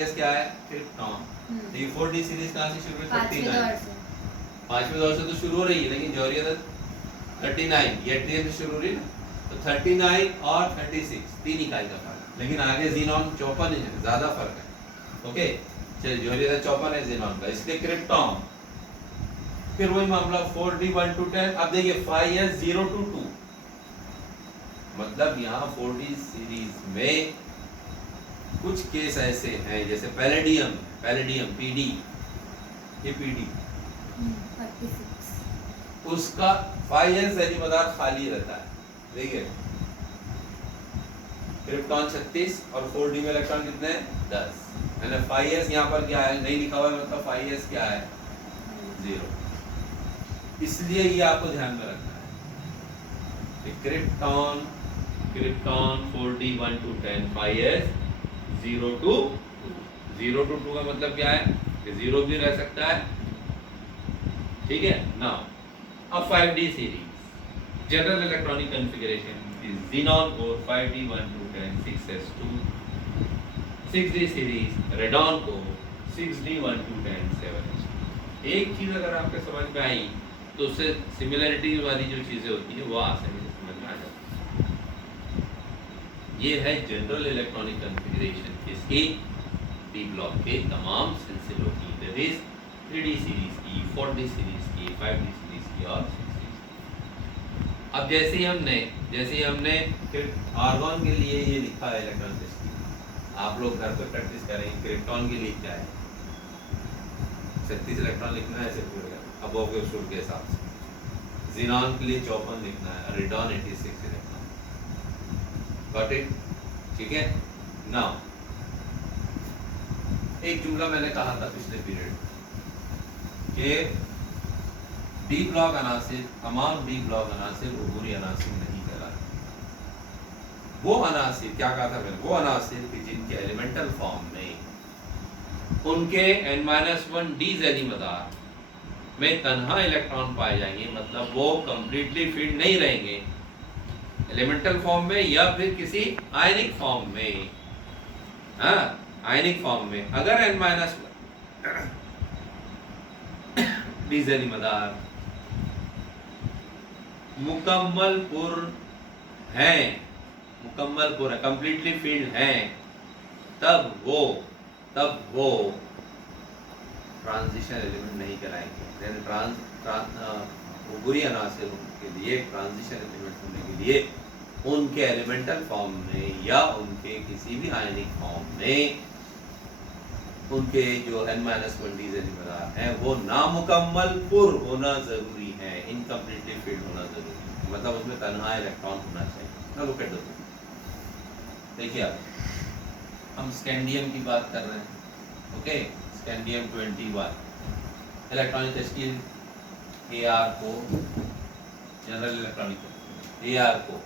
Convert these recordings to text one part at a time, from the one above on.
क्या है क्रिप्टॉन। तो ये 4D सीरीज कहाँ से शुरू है? 39 पांचवें दौर से तो शुरू हो रही है, लेकिन जौहरियत 39 ये ट्रेन से शुरू हो रही है ना। तो 39 और 36 तीन इकाई का फर्क, लेकिन आगे जीनॉन 54 है, ज्यादा फर्क है। ओके चलिए, जौहरियत 54 है जीनॉन का, इसलिए क्रिप्टॉन। फिर वही मामला 4D 1 to 10। अब देखिए 5S 0 to 2, मतलब यहाँ 4D सीरीज में कुछ केस ऐसे हैं, जैसे पैलेडियम, पैलेडियम पीडी, ये पीडी, 36 उसका 5s एनिमोदार खाली रहता है। देखिए क्रिप्टॉन 36 और 4D में इलेक्ट्रॉन कितने हैं? 10। मैंने 5s यहाँ पर क्या है नहीं लिखा हुआ है, मतलब 5s क्या है? 0। इसलिए ये आपको ध्यान में रखना है। Krypton, krypton 4D 1 to 10, 5s 0 to 2 का मतलब क्या है कि 0 भी रह सकता है, ठीक है ना। अब 5D series general electronic configuration is xenon core 5D 1 to 10 6s2। 6D series radon को 6D 1 to 10 7s2। एक चीज अगर आपके समझ में आई तो उससे सिमिलरिटी वाली जो चीजें होती है वो आसानी से समझ में आ जाती है। ये है जनरल इलेक्ट्रॉनिक कॉन्फ़िगरेशन इसकी डी ब्लॉक के तमाम सिलसिलों की, दैट इज 3D सीरीज की, 4D सीरीज की, 5D सीरीज की और 6D सीरीज। अब जैसे ही हमने आर्गॉन के लिए ये लिखा है इलेक्ट्रॉन हिस्ट्री, आप लोग घर पर प्रैक्टिस करेंगे। क्रिप्टॉन के लिए क्या है? 36 इलेक्ट्रॉन लिखना है, ऐसे पूरे अबव के उसूल के हिसाब से। ज़ीनॉन के लिए 54 लिखना है, रेडॉन 86 इलेक्ट्रॉन। Got it? ठीक है। नाउ एक जुमला मैंने कहा था पिछले पीरियड कि डी ब्लॉक अनासिर, तमाम डी ब्लॉक अनासिर उबूरी अनासिर नहीं कहलाते। वो अनासिर, क्या कहा था मैंने? वो अनासिर कि जिनके एलिमेंटल फॉर्म में उनके n-1 डी जैली मदार में तन्हा इलेक्ट्रॉन पाए जाएंगे, मतलब वो कंप्लीटली फील्ड नहीं रहेंगे एलिमेंटल फॉर्म में या फिर किसी आयनिक फॉर्म में। हाँ, आयनिक फॉर्म में अगर n-1 डी जैली मदार मुकम्मल पूर्ण है, मुकम्मल पूर्ण कंप्लीटली फील्ड है, तब वो ट्रांजिशन एलिमेंट नहीं कहलाएंगे। उबूरी अनासिर के लिए ट्रांजिशन एलिमेंट होने के लिए उनके एलिमेंटल फॉर्म में या उनके किसी भी आयनिक फॉर्म में उनके जो n-1 डी जैली मदार हैं वो नामुकम्मल पुर होना जरूरी है, इनकम्प्लीटली फील्ड होना जरूरी है, मतलब उसमें तन्हा इलेक्ट्रॉन होना चाहिए। ना लुक एट द देखिए, आप हम स्कैंडियम की बात कर रहे हैं। ओके, स्कैंडियम 21 इलेक्ट्रॉनिक तश्कील Ar को, जनरल इलेक्ट्रॉनिक Ar को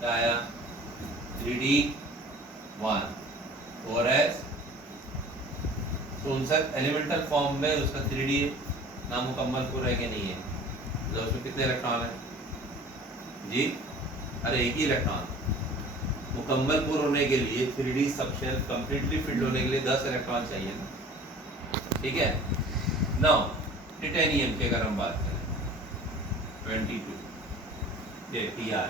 क्या आया? 3D1 4s। तो उनसे एलिमेंटल फॉर्म में उसका 3D नामुकम्मल पूरा है कि नहीं है? मतलब उसमें कितने इलेक्ट्रॉन है जी? अरे एक ही इलेक्ट्रॉन। मुकम्मल पूर्ण होने के लिए 3D सबशेल कंप्लीटली फिल्ड होने के लिए 10 इलेक्ट्रॉन चाहिए ना, ठीक है। नाउ टिटेनियम की अगर हम बात करें 22 ये Tr,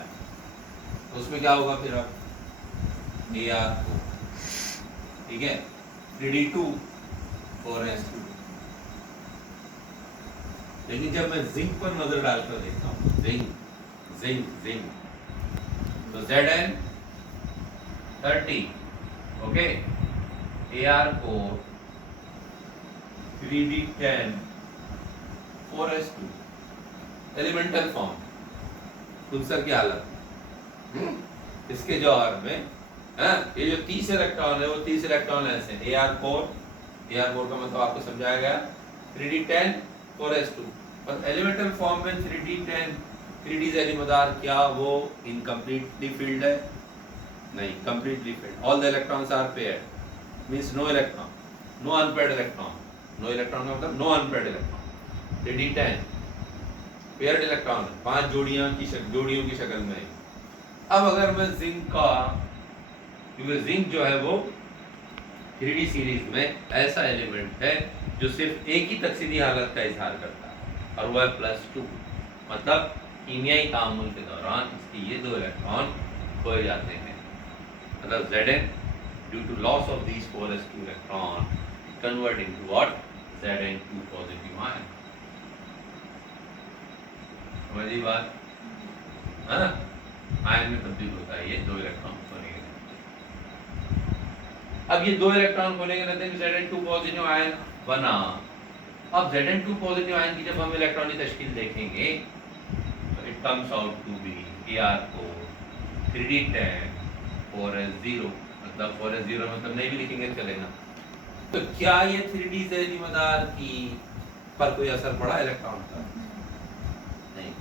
तो उसमें क्या होगा फिर? अब Ar को, ठीक है, 3D2 4s2। लेकिन जब मैं जिंक पर नजर डालकर देखता हूँ, जिंक तो Zn 30, ओके, Ar को 3D10 4s2 एलिमेंटल फॉर्म। खुंसर की हालत इसके जौहर में ये जो 30 इलेक्ट्रॉन है वो 30 इलेक्ट्रॉन ऐसे हैं। Ar कोर का मतलब आपको समझाया गया, 3D10 4s2, और एलिमेंटल फॉर्म में 3D10 3D जैली मदार, क्या वो इनकम्प्लीटली फील्ड है? नहीं, completely filled. All the electrons are paired, means no electron, no unpaired electron. No electron का मतलब no unpaired electron. 3D10 paired electron, 5 जोड़ियों की शक्ल में। अब अगर मैं जिंक का, क्योंकि जिंक जो है वो 3D सीरीज में ऐसा एलिमेंट है जो सिर्फ एक ही तकसीदी हालत का इजहार करता है और वह है +2। मतलब कीमियाई तामुल के दौरान इसके ये 2 इलेक्ट्रॉन खोए जाते हैं। मतलब Zn due to loss of these 4s2 electron convert into what? Zn2 positive ion। समझिए बात है ना, आयन में तब्दील होता है ये 2 इलेक्ट्रॉन खोने के। अब ये 2 इलेक्ट्रॉन खोने के नतीजे में Zn2 पॉजिटिव आयन बना। अब Zn2 पॉजिटिव आयन की जब हम इलेक्ट्रॉनिक तश्कील देखेंगे तो it comes out to be Ar4 3d10 4s0। मतलब 4s0 मतलब नहीं भी लिखेंगे चलेगा। तो क्या ये 3D ज़ैली मदार की पर कोई असर पड़ा इलेक्ट्रॉन का? नहीं।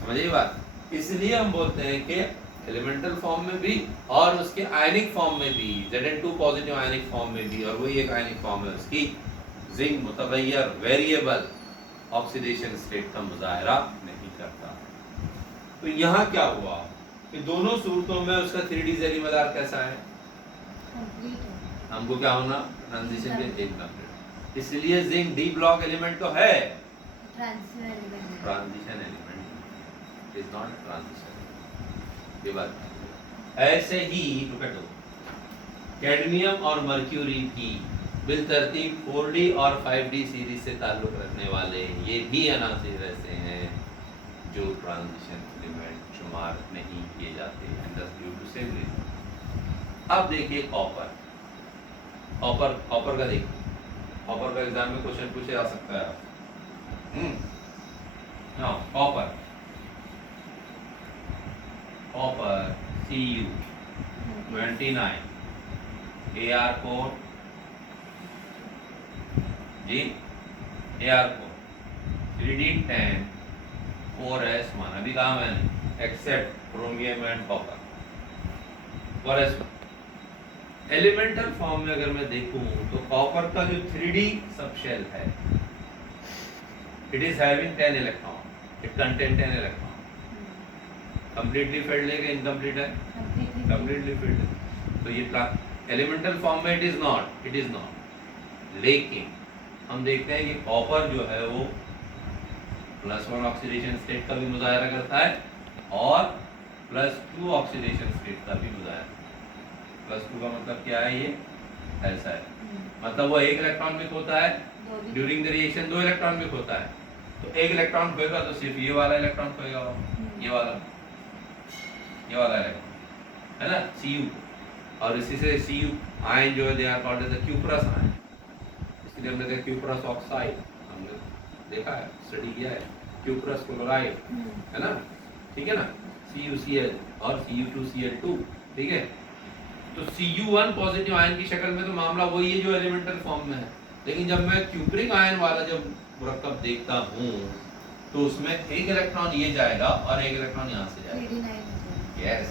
समझिए बात। इसलिए हम बोलते हैं कि एलिमेंटल फॉर्म में भी और उसके आयनिक फॉर्म में भी, Zn2 पॉजिटिव आयनिक फॉर्म में भी, और वही एक आयनिक फॉर्म है उसकी, जिंक मुतगय्यर वेरिएबल ऑक्सीडेशन स्टेट का मुजाहरा नहीं करता। तो यहाँ क्या हुआ कि दोनों सूरतों में उसका 3D ज़ैली मदार कैसा है? हमको क्या होना? ट्रांजिशन के इनकम्प्लीट। इसलिए जिंक डी ब्लॉक एलिमेंट तो है, transition element is not transition. ये बात ऐसे ही कैडमियम और मर्क्यूरी की बिलतरतीब 4D और 5D सीरीज से ताल्लुक रखने वाले ये भी अनासिर ऐसे हैं जो ट्रांजिशन एलिमेंट शुमार नहीं किए जाते हैं, ड्यू टू सेम रीजन। अब देखिए कॉपर का देखिए, कॉपर का एग्जाम में क्वेश्चन पूछे जा सकता है। कॉपर Cu29 Ar4 जी Ar4 3d10 4s माना भी कहा मैंने, except chromium and copper. 4s elemental form में अगर मैं देखूं तो कॉपर का जो 3D सबशेल है, it is having 10 electron, it contain 10 electron. Completely filled है कि इनकम्प्लीट है? कंप्लीटली फिल्ड है। तो ये एलिमेंटल फॉर्म में इट इज नॉट। लेकिन हम देखते हैं कि कॉपर जो है वो +1 ऑक्सीडेशन स्टेट का भी मुजाहरा करता है और +2 ऑक्सीडेशन स्टेट का भी मुजाहरा। +2 का मतलब क्या है? ये ऐसा है, मतलब वो 1 इलेक्ट्रॉन भी खोता है ड्यूरिंग द रिएक्शन, 2 इलेक्ट्रॉन भी खोता है। तो 1 इलेक्ट्रॉन खोएगा तो सिर्फ ये वाला इलेक्ट्रॉन खोएगा, ये वाला इलेक्ट्रॉन है ना, Cu। और इसी से Cu आयन जो है they are called as the cuprous ion. इसलिए हमने देखा क्यूप्रस ऑक्साइड, हमने देखा है, स्टडी किया है, क्यूप्रस क्लोराइड है ना, ठीक है ना, CuCl और Cu2Cl2, ठीक है। तो Cu1 पॉजिटिव आयन की शक्ल में तो मामला वही है जो एलिमेंटल फॉर्म में है। लेकिन जब मैं क्यूप्रिक आयन वाला जब मुरक्कब देखता हूँ तो उसमें 1 इलेक्ट्रॉन ये जाएगा और 1 इलेक्ट्रॉन यहाँ से जाएगा। यस,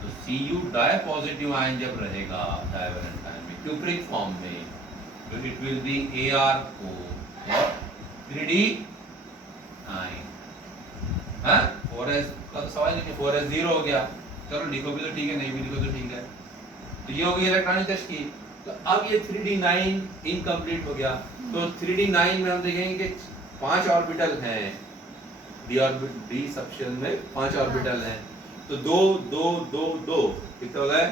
तो Cu डाई पॉजिटिव आयन जब रहेगा डाइवेलेंट आयन में क्यूप्रिक फॉर्म में, तो इट विल बी Ar4 और 3D आयन। हाँ, 4s का तो सवाल नहीं, 4s0 हो गया, चलो लिखो भी तो ठीक है, नहीं भी लिखो तो ठीक है। तो ये हो गई इलेक्ट्रॉनिक तश्कील। तो अब ये 3d9 इनकम्प्लीट हो गया। तो 3d9 में हम देखेंगे कि 5 ऑर्बिटल हैं, डी सबशेल में 5 ऑर्बिटल हैं। तो 2 2 2 2 कितने हो गए?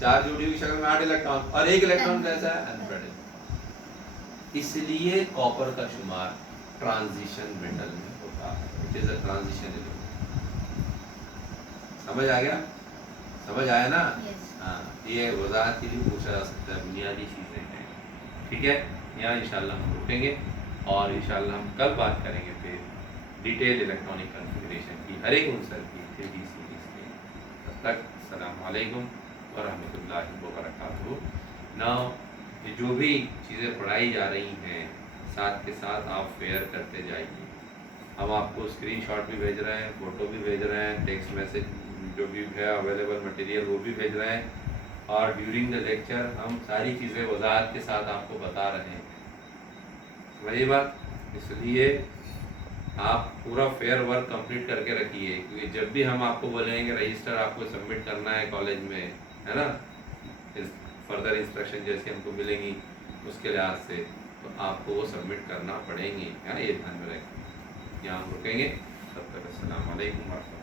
4 जोड़ी की शक्ल में 8 इलेक्ट्रॉन और 1 इलेक्ट्रॉन कैसा है? अनफेडेड। इसलिए कॉपर का शुमार ट्रांजिशन मेटल में होता है, it is a transition element. समझ आ गया? समझ आया ना? हाँ, ये वजाहत के लिए पूछा जा सकता है, बुनियादी चीज़ें हैं, ठीक है। यहाँ इंशाल्लाह हम रुकेंगे और इंशाल्लाह हम कल बात करेंगे फिर डिटेल इलेक्ट्रॉनिक कॉन्फ़िगरेशन की, हर एक उनसर की 3D सीरीज की। तब तक अस्सलाम वालेकुम व रहमतुल्लाहि व बरकातुहू। नाउ ये जो भी चीज़ें पढ़ाई जा रही हैं साथ के साथ आप फेयर करते जाइए। हम आपको स्क्रीनशॉट भी भेज रहे हैं, फ़ोटो भी भेज रहे हैं, टेक्स्ट मैसेज जो भी है अवेलेबल मटेरियल वो भी भेज रहे हैं, और ड्यूरिंग द लेक्चर हम सारी चीज़ें वजाहत के साथ आपको बता रहे हैं। वही बात, इसलिए आप पूरा फेयर वर्क कंप्लीट करके रखिए, क्योंकि जब भी हम आपको बोलेंगे रजिस्टर आपको सबमिट करना है कॉलेज में, है ना, फर्दर इंस्ट्रक्शन जैसे हमको मिलेंगी उसके लिहाज से, तो आपको वो सबमिट करना पड़ेंगे, है ना, ये ध्यान में रखें। यहाँ हम रुकेंगे, तब तक अस्सलाम वालेकुम।